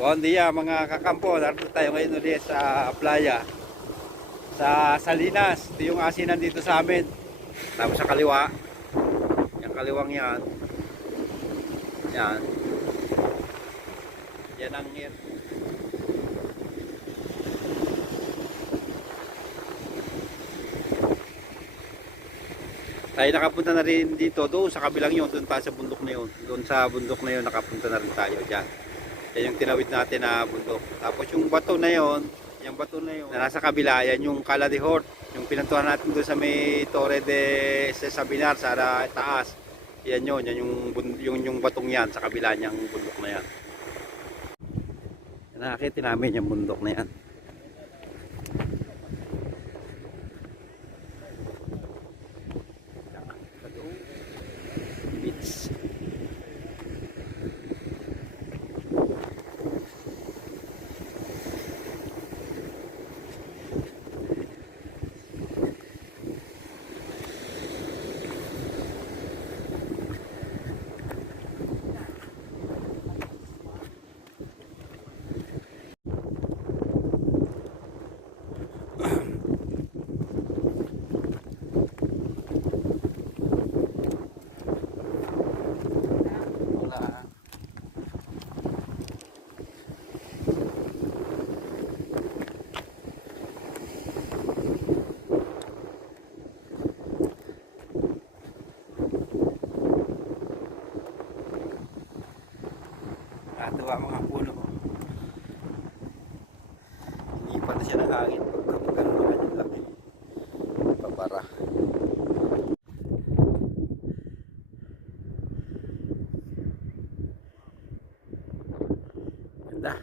Bon dia mga kakampo, narito tayo ngayon ulit sa playa sa Salinas. Ito yung asinan dito sa amin. Tapos sa kaliwa, yung kaliwang yan. Yan. Yan ang yan. Tayo nakapunta na rin dito, doon sa kabilang yun, doon pa sa bundok na yun. Doon sa bundok na yun, nakapunta na rin tayo dyan. Yan yung tinawid natin na bundok. Tapos yung bato na yun, yung bato na yun, na nasa kabila, yan yung Cala de Hort. Yung pinantuhan natin doon sa may Torre de Sabinar, sa taas. Yan yun, yan yung batong yan, sa kabila niyang bundok na yan. Nakakita namin yung bundok na yan. Beach. Tuwa mga puno. Inipan na siya ng hangin pag ganun naman yung laki. Papara. Ganda.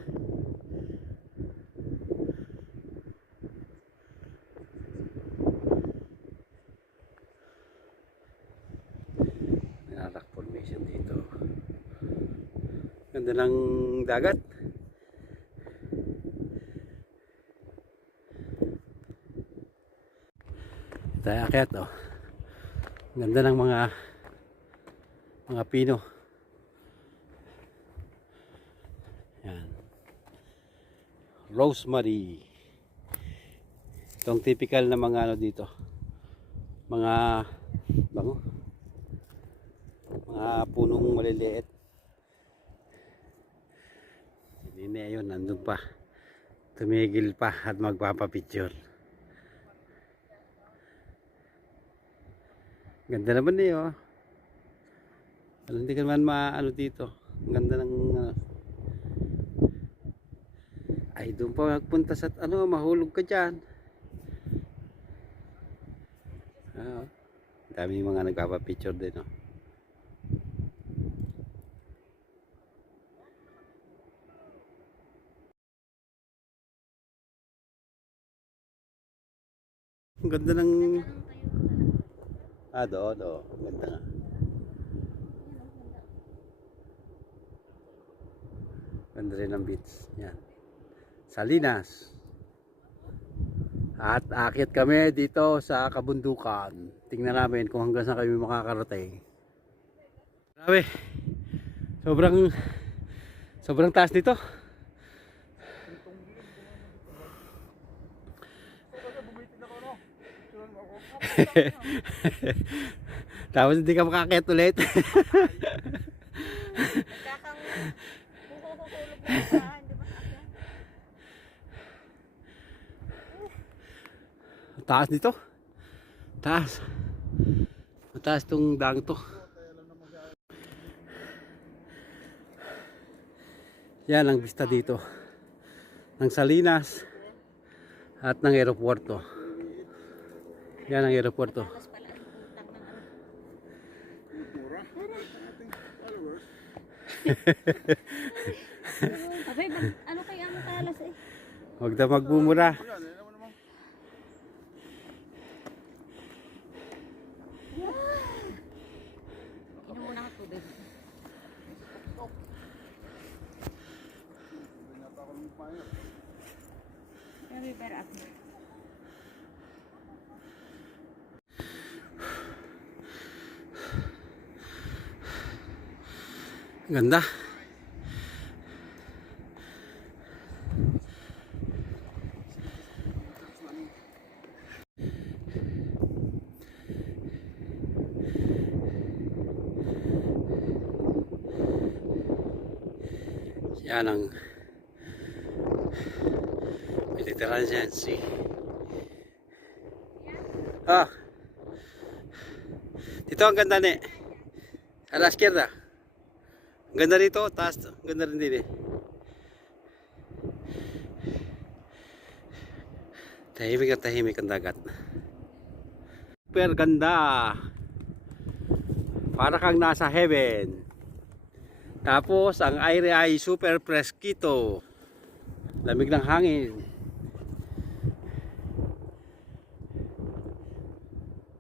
May rock formation dito. Ganda ng dagat. Tayo akyat, oh. Ganda ng mga pino. Yan. Rosemary. Itong typical na mga ano dito. Mga bango. Mga punong maliliit. Hindi na yun, nandun pa. Tumigil pa at magpapapicture. Ganda naman eh, oh. Hindi ka naman maano dito. Ang ganda ng ay, doon pa magpunta sa ano, mahulog ka dyan. Dami mga nagpapapicture din, oh. Ang ganda ng doon, oh. Ang ganda nga. Ganda rin ang beach. Yan. Salinas. At aakyat kami dito sa kabundukan. Tingnan namin kung hanggang saan kami makakarating. Grabe. Sobrang taas dito. Tapos hindi ka makakit ulit. Taas dito. Taas. Mataas tong dang to. Yan ang vista dito ng Salinas at ng aeropuerto. Yan ang aeropuerto. Abay, ano kaya ang talas eh? Huwag na magbumura. Inom muna ka tubig. Very better up. Ganda. Yan ang Mediterranean Sea. Ah. Dito ang ganda ni. A la izquierda. Ang ganda rito, taas. Ang ganda rin din eh. Tahimik ang dagat. Super ganda. Para kang nasa heaven. Tapos ang aire ay super preskito. Lamig ng hangin.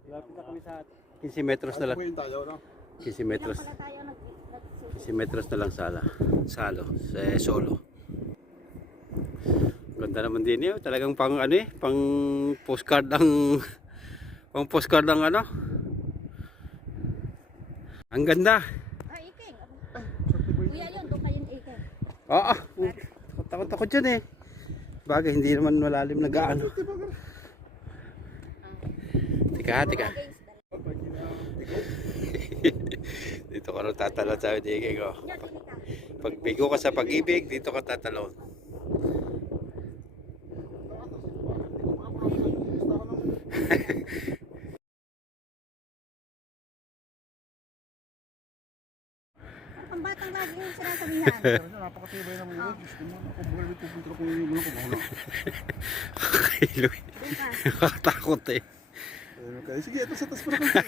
Lapit na kami sa 15 metros na lang. 15 metros. 15 metros na lang solo. Ganda naman din yun. Talagang pang ano eh, pang postcard ang ano. Ang ganda. Ay, Iking. Kuya yun, doon kayo Iking. Oo. Takot ako dyan eh. Bagay, hindi naman malalim na gaano. Tika. Dito ka rin tatalon sabi ni Ike ko. Pag bigo ka sa pag-ibig, dito ka tatalon. Ang batang lagi yung sinasabihan. Napakatibay naman yun. Gusto mo, ako buhay dito, punta ko yung mga kumahula. Kakailoy. Nakakatakot eh. Okay, sige, ito sa tas para kayo.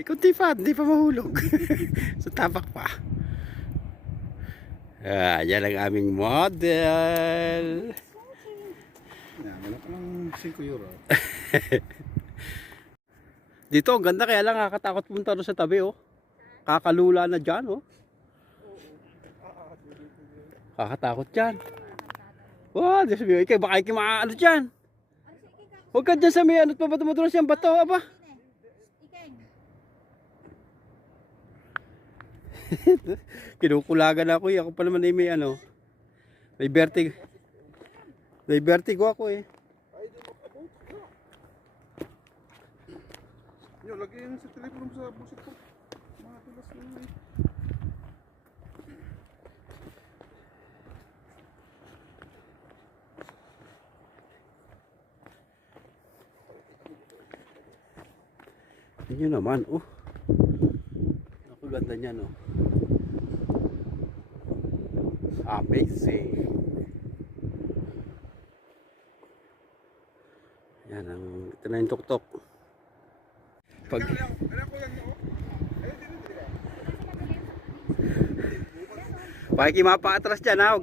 Kunti pa, hindi pa mahulog. Sa tapak pa. Yan ang aming model. Yan, wala ka lang 5 euro. Dito, ang ganda kaya lang nakakatakot punta doon sa tabi oh. Kakalula na dyan oh. Kakatakot dyan. Oh, Diyos mo, ikaw baka ikaw maaano dyan. Huwag ka dyan sa may ano't mabato-madulas yung bato, aba. Kinukulagan ako eh. Ako pa naman ay may ano. May vertigo. May vertigo ako eh. Yo, lagyan sa telepono mo sa busit ko. Mga tulas na yun. Yun naman, oh. Ako ganda niyan, oh. Amazing. Yan ang ito na yung tuktok. Pag pakikimapa atras dyan, ha?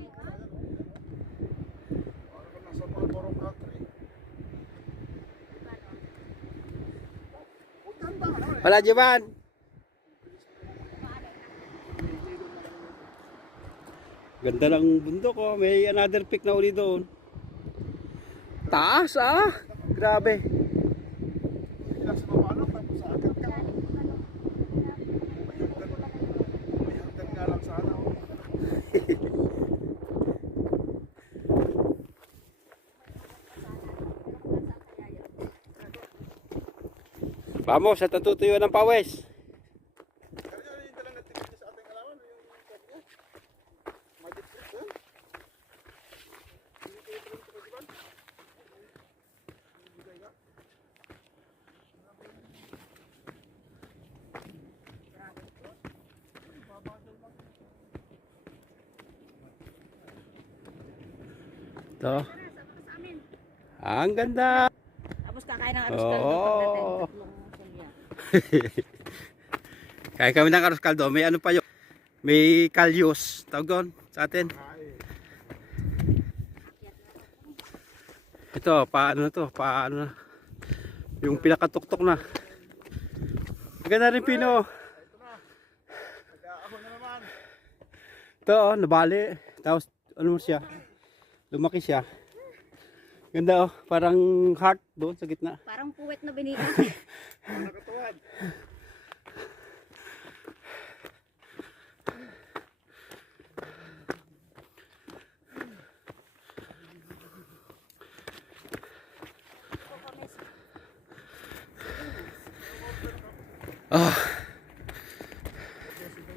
Wala, Jivan. Ganda ng bundok oh. May another peak na uli doon. Taas ah. Grabe. Sa baba lang, tapos sa agad ka. May hagdan nga lang sana. Vamos, sa tatutuyuan ng pawis. Kaya yung talang natigil sa ating alaman, yung kanya. Magic trip, ha? Hindi ko yung trip ko, Ito. Ang ganda. Tapos kakain ng arroz caldo pagdating tatlong silya. Kaya kami ng arroz caldo. May ano pa yun. May kalyos. Tawag doon sa atin. Ito, paano na to? Paano na? Yung pinakatuktok na. Maganda rin pino. Nag-aahon na naman. Ito, oh, nabali. Tapos, ano mo siya? Lumaki siya. Ganda oh, parang heart doon sa gitna. Parang puwet na binigay. Nakatuwad.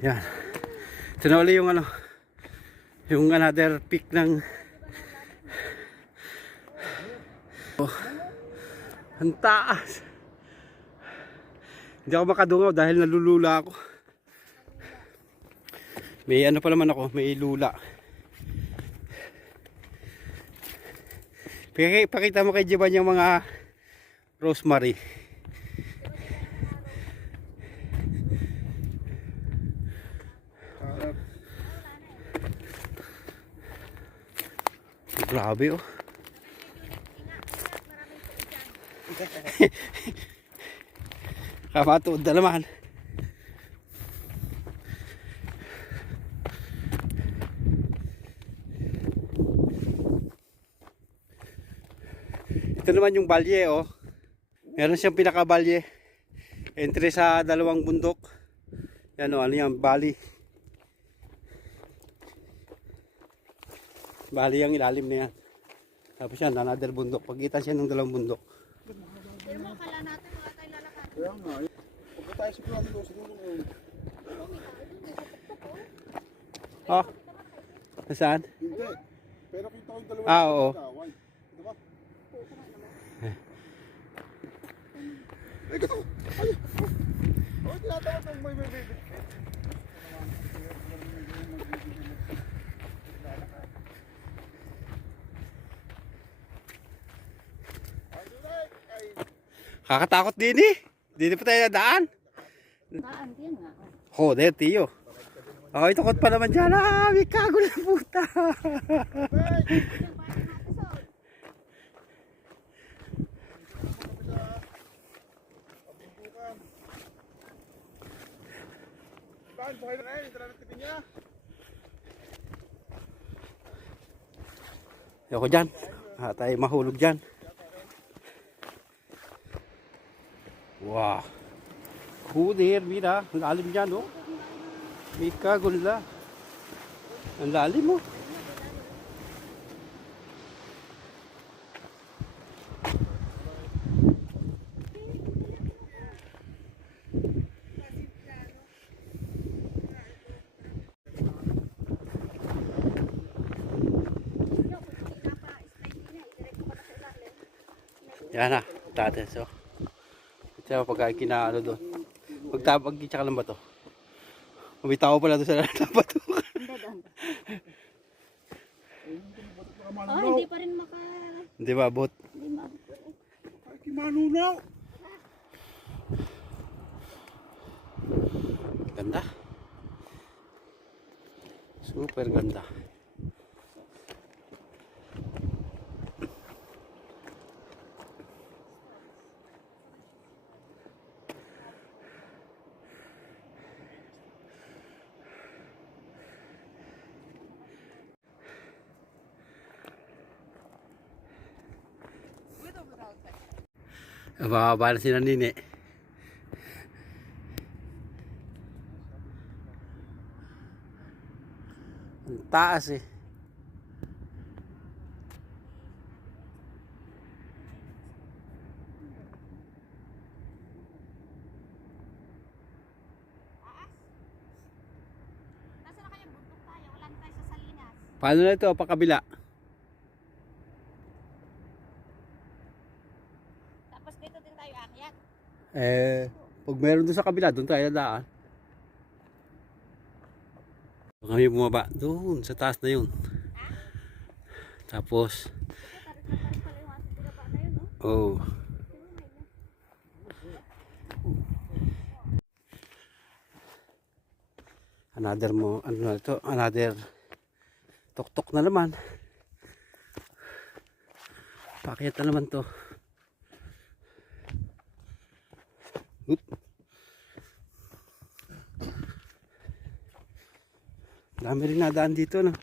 Yan. Ito na uli yung ano, Yung another peak ng ang taas. Hindi ako makadungaw dahil nalulula ako. May ano pa naman ako, may lula. Pakita mo kay Jiban yung mga rosemary. Grabe oh. Kamatuod na naman. Ito naman yung balye oh. Meron siyang pinakabalye. Entry sa dalawang bundok. Yan oh, ano yan, bali. Bali ang ilalim na yan. Tapos yan, another bundok. Pagitan siya ng dalawang bundok. Pero mo, kala natin wala tayong lalakad. Kaya nga, pagka tayo sigurado doon sa dulo ngayon. Oh. Nasaan? Hindi. Pero kita ko yung dalawa. Ah, oo. Kaway. Di ba? Ay, gato! Ay! Oh, tinatawag ng may baby. Kakatakot din eh. Dito pa tayo nadaan. Kaan din nga. Oh, there, Tiyo. Oh, itukot pa naman dyan. Ah, may kago na puta. Saan? Buhay na rin. Ito na natin niya. Ayoko dyan. Tayo mahulog dyan. Wow. Cool there, mira. Ang lalim dyan, oh. May kagula. Ang lalim, oh. Yan na, tatas, oh. Ito pagka kinaano doon. Pagtabag, tsaka lang ba to? Umitaw pala doon sa bato. Hindi doon. Oh, hindi pa rin maka... Hindi ba, bot? Hindi maabot. Ay, kimanunaw. Ganda. Super ganda. Mababa na si Nini. Ang taas eh. Nasa na kayang bundok tayo? Wala na tayo sa Salinas. Paano na ito? Pakabila. Tapos dito din tayo akyat. Pag meron doon sa kabila, doon tayo nadaan. Kami bumaba doon sa taas na yun. Tapos, Tarik pala yung ating pinaba na yun, no? oh. Another mo, ano na ito? Another tok-tok na naman. Pakyat na naman to. Oop. Dami rin nadaan dito, no?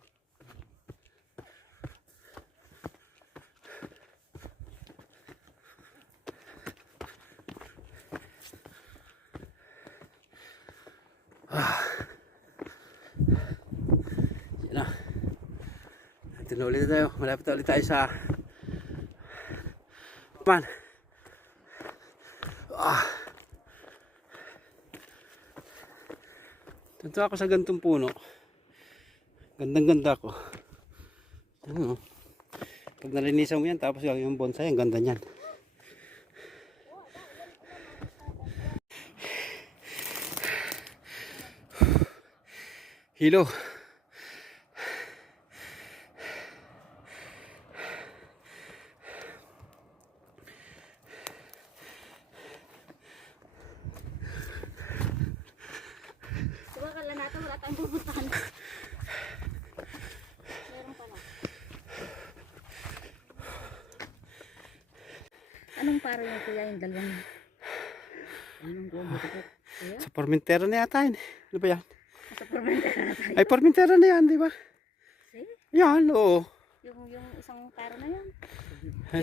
Yan na. Ito na ulit tayo. Malapit na ulit tayo sa man. Tunto ako sa gantong puno. Gandang-ganda ko. Ano? Pag nalinisan mo yan, tapos yung bonsai, ang ganda niyan. Hilo. Diba kala natin wala tayong pupuntahan. Meron pala. Anong paro yung kuya yung dalawang? Sa Formentera na yata yun. Ano ba yan? Sa Formentera na tayo. Ay, Formentera na yan, di ba? See? Yan, oo. Yung isang paro na yan.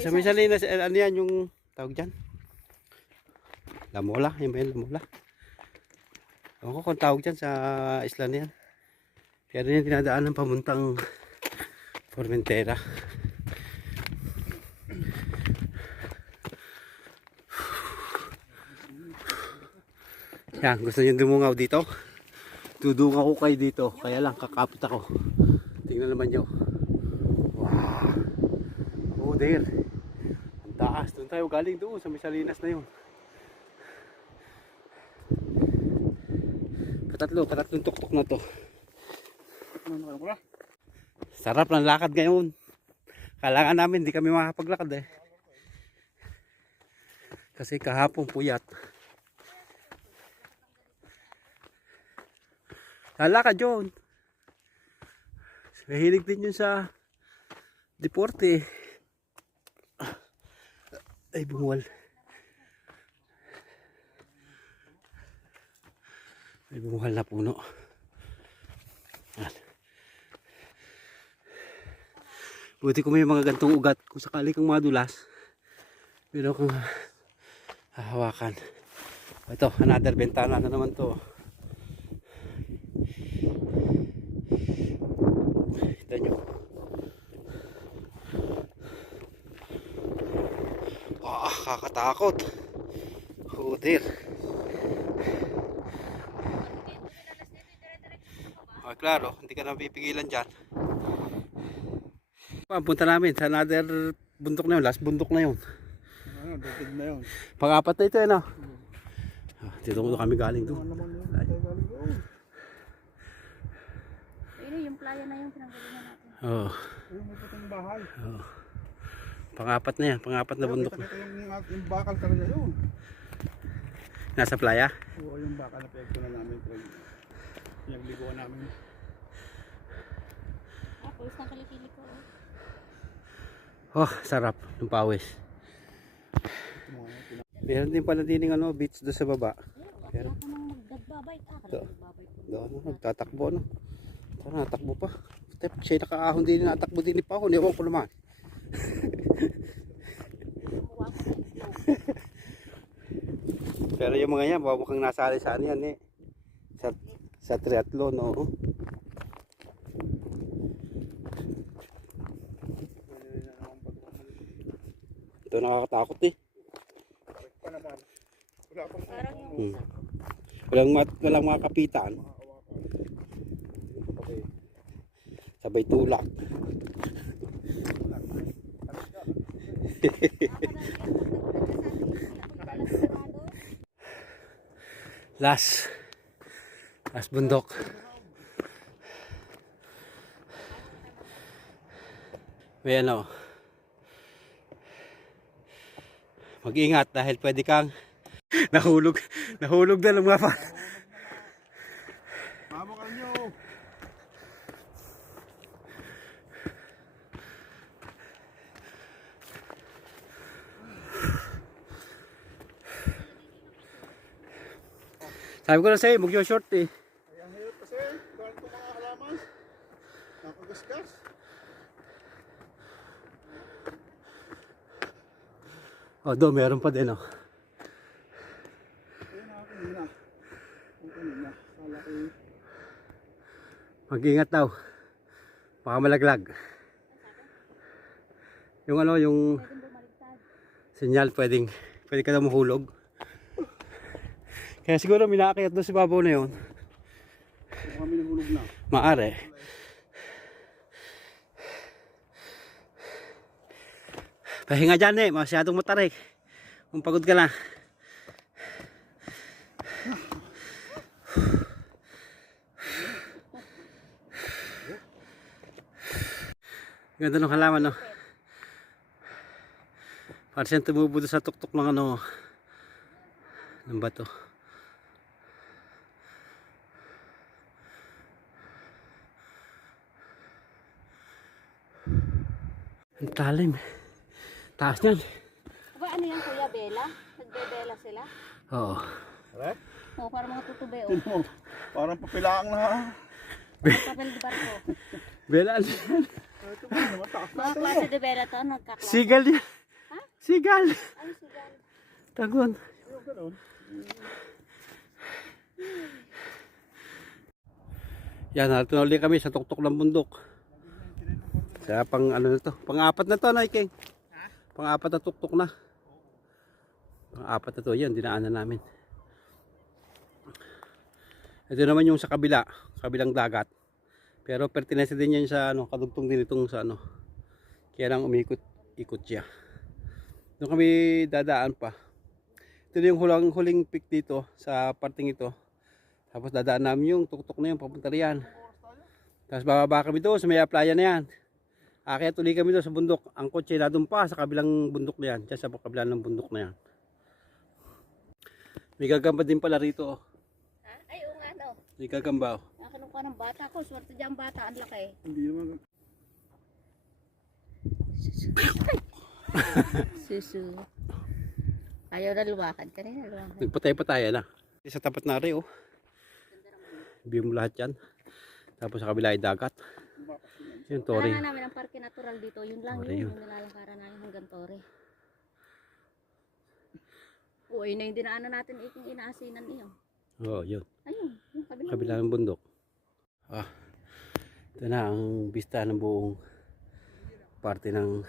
Sa Misalina, ano yan yung tawag dyan? Lamola, yun ba yun, Lamola? Ako kung tawag dyan sa isla na yan. Kaya rin yung dinadaan ng pamuntang Formentera. Yan, gusto nyo dumungaw dito? Dudungaw ko kayo dito. Kaya lang, kakapit ako. Tingnan naman nyo. Wow. Oh, there. Ang taas. Doon tayo galing doon sa Misalinas na yun. Katatlong tuktok na to. Sarap ng lakad ngayon. Kailangan namin, hindi kami makapaglakad eh. Kasi kahapon puyat. Lalakad yun. Mahilig din yun sa deporte. Ay, bumuwal. May bumuhal na puno. Yan. Buti ko may mga gantong ugat. Kung sakali kang madulas, pero kung hahawakan. Ito, another bentana na naman to. Kita nyo. Kakatakot. Oh dear. Klaro, hindi ka na pipigilan dyan. Punta namin sa another bundok na yun, last bundok na yun. Ano, dated na yun. Pang-apat na ito eh, no? Dito kami galing doon. Ayun yung playa na yung pinanggalingan natin. Oo. Yung may puting bahay. Oo. Pang-apat na yan, pang-apat na bundok. Kita yung bakal talaga yun. Nasa playa? Oo, yung bakal na pinagto na namin. Yung liguan namin. Pawis ng kilikili ko. Oh, sarap ng pawis. Meron din pala din ng beach doon sa baba. Pero ka nang magdagbabay ka. Doon, nagtatakbo, no? Ito, natakbo pa. Siya nakaahon din, natakbo din ni Pahon. Ewan ko naman. Pero yung mga yan, mukhang nasali sa ano yan eh. Sa triathlon, oo. Ito nakakatakot eh. Parang yung Walang mga kapitan. Sabay tulak. Last bundok. May ano. Mag-ingat dahil pwede kang nahulog na lang mga pa. Mabakan nyo. Sabi ko na sa'yo, mag-short eh. Ay, ang hirap kasi. Dahil itong mga halaman. Nakagasgas. Oh, do meron pa din oh. Ayun na, kanina. Ang kanina. Kala ko yun. Mag-ingat daw. Baka malaglag. Yung ano, yung sinyal pwede ka daw mahulog. Kaya siguro minaakyat doon si babaw na yun. Kung kami nahulog na. Maari. Pahinga dyan eh, masyadong matarik. Kung pagod ka na. Ganda ng halaman, no? Para siyang tumubo doon sa tuktok ng ano, ng bato. Ang talim. Taas niyan. Aba, ano yan kuya, Bella? Nagbebela sila? Oo. Correct? Oo, para mga tutube o. Tignan mo. Parang papilaang na. Papel di barko. Bela, Ito ba naman taas Mga natin klase eh. de Bella to, nagkaklase. sigal yan. Ha? Sigal. Ano sigal? Tagon. Yung ganun. Yan, narito na ulit kami sa tuktok ng bundok. Kaya pang ano na to, pang-apat na to, Nike. Pang-apat na tuktok na. Pang-apat na to, yan, dinaanan namin. Ito naman yung sa kabila, kabilang dagat. Pero pertinence din yan sa ano, kadugtong din itong sa ano. Kaya lang umikot-ikot siya. Doon kami dadaan pa. Ito yung huling peak dito sa parting ito. Tapos dadaan namin yung tuktok na yun, papunta riyan. Tapos bababa kami doon sa may playa na yan. Kaya tuloy kami doon sa bundok. Ang kotse na doon pa sa kabilang bundok na yan. Diyan sa kabilang ng bundok na yan. May gagamba din pala rito. Oh. Ha? Ay, oo nga no. May gagamba. Oh. Nakinukuha ng bata ko. Swerte dyan bata. Ang laki. Hindi naman. Susu. Ayaw na lumakad. Kanina lumakad. Nagpatay-pataya na. Sa tapat na rin oh. View mo lahat yan. Tapos sa kabila ay dagat. Yung Tori. Kailangan namin ang parke natural dito. Yun lang Tori yun. yun. Yung nilalangkaran namin hanggang Tori. Oo, yun na yung dinaanan natin. Yung inaasinan iyon. Oo, yun. Ayun. Yung kabila. Kabila ng bundok. Ah, ito na ang vista ng buong parte ng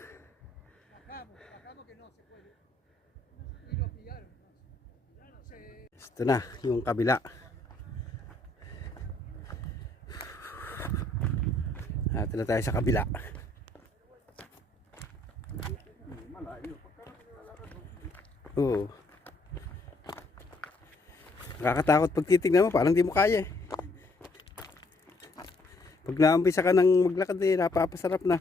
ito na yung kabila. Ito na tayo sa kabila. Oo. Nakakatakot pag titignan mo, parang di mo kaya eh. Pag naumpisa ka ng maglakad eh, napapasarap na.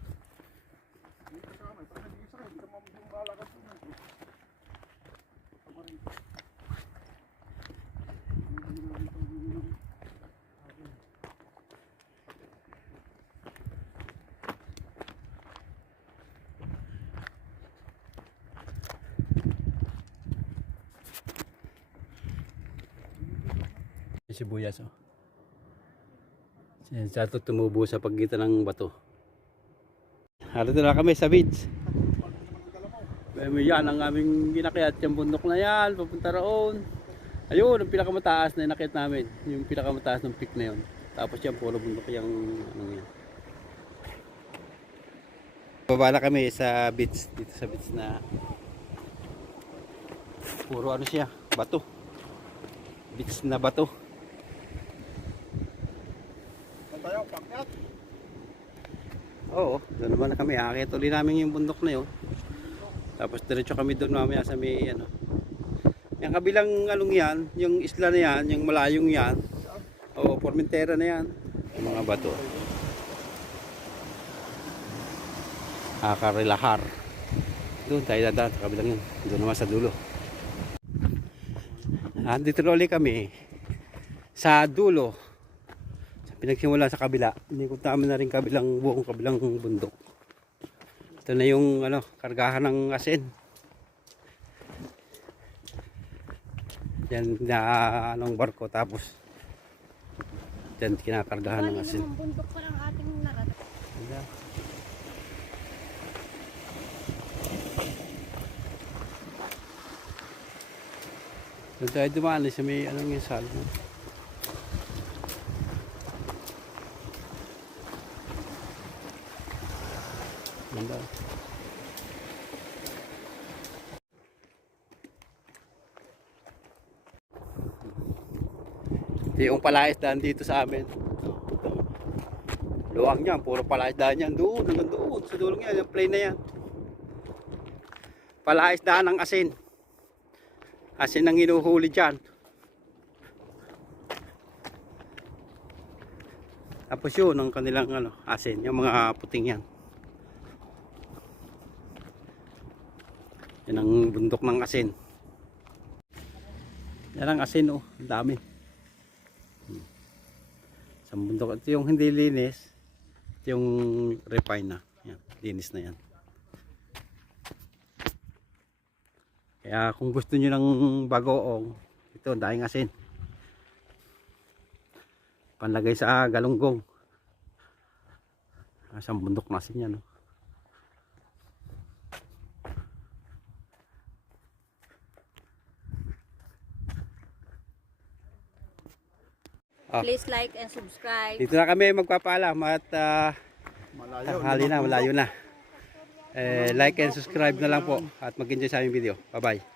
Sibuyas oh. Siya tumubo sa pagitan ng bato. Harito na kami sa beach. Yan ang aming ginakyat, yung bundok na yan, papunta roon. Ayun, ang pinakamataas na inakyat namin. Yung pinakamataas ng peak na yun. Tapos yan, puro bundok yung ano yan. Baba na kami sa beach, dito sa beach na puro ano siya, bato. Beach na bato. Tayo, pakyat. Oo, doon naman na kami. Akit ulit namin yung bundok na yun. Tapos diretso kami doon mamaya sa may ano. Yung kabilang along yan, yung isla na yan, yung malayong yan. Oo, Formentera na yan. Yung mga bato. Karilahar. Doon tayo dadaan sa kabilang yun. Doon naman sa dulo. Dito na ulit kami sa dulo. Pinagsimula sa kabila, inikot namin na rin buong kabilang bundok. Ito na yung ano, kargahan ng asin. Yan na anong barko, tapos yan kinakargahan ng asin. Yung bundok pa lang ating narating. Doon tayo dumaan sa may anong yung salmo. Ganda. Ito yung palaisdaan dito sa amin. Luwang niyan, puro palaisdaan yan. Doon, hanggang doon. Sa dulong yan, yung plane na yan. palaisdaan ng asin. Asin ang hinuhuli dyan. Tapos yun ang kanilang asin, yung mga puting yan. Yan ang bundok ng asin. Yan ang asin, oh, ang dami. Sa bundok, ito yung hindi linis, ito yung refine na. Yan, linis na yan. Kaya kung gusto nyo ng bagoong, ito, daing asin. Panlagay sa galunggong. Sa bundok na asin yan, oh. Please like and subscribe. Dito na kami magpapaalam at Malayo. malayo na. Like and subscribe na lang po at mag-enjoy sa aming video. Bye bye.